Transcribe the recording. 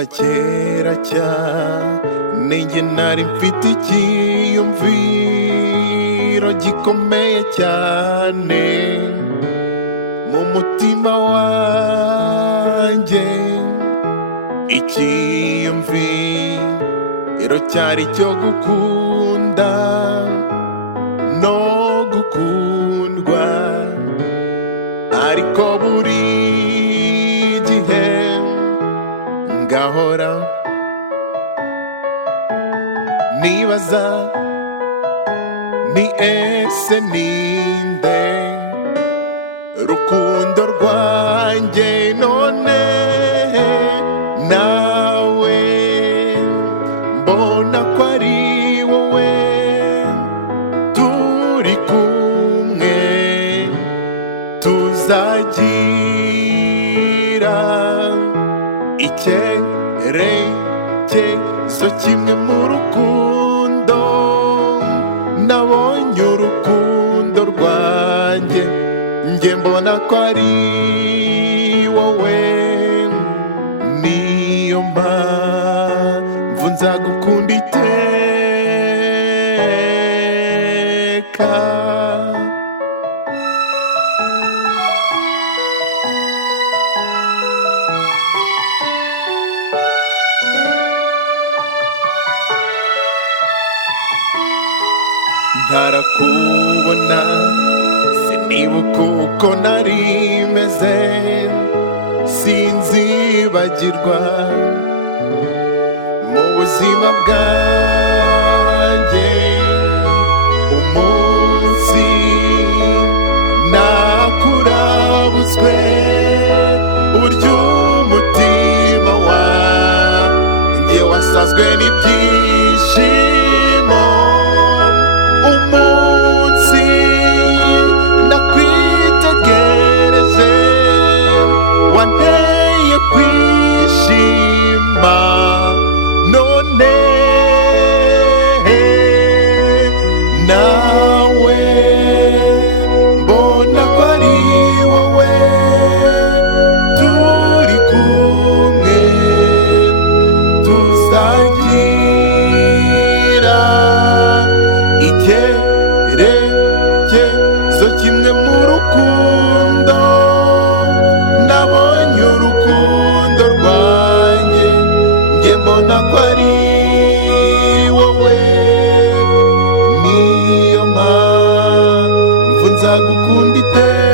kuva kera cyane njye nari mfite icyiyumviro gikomeye cyane mu mutima wanjye. Icyiyumviro cyari cyo gukunda no gukundwa, ariko buri gihe ngahora nibaza ni ese ninde rukundo rwanjye none nawe mbona ko ari wowe turi kumwe tuzagira icyerekezo kimwe mu rukundo. Nabonye urukundo rwanjye njye mbona ko ari wowe, niyo mpamvu nzagukunda iteka. Ntarakubona sinibuka uko nari meze, sinzibagirwa mu buzima bwanjye umunsi nakurabutswe, uburyo umutima wanjye wasazwe n'ibyishimo. Umunsi nakwitegereje wanteye kwishima, none nawe mbona ko ari wowe turi kumwe tuzagira icyerekezo kimwe mu rukundo. Nabonye urukundo rwanjye njye mbona ko ari wowe, niyo mpamvu nzagukunda iteka.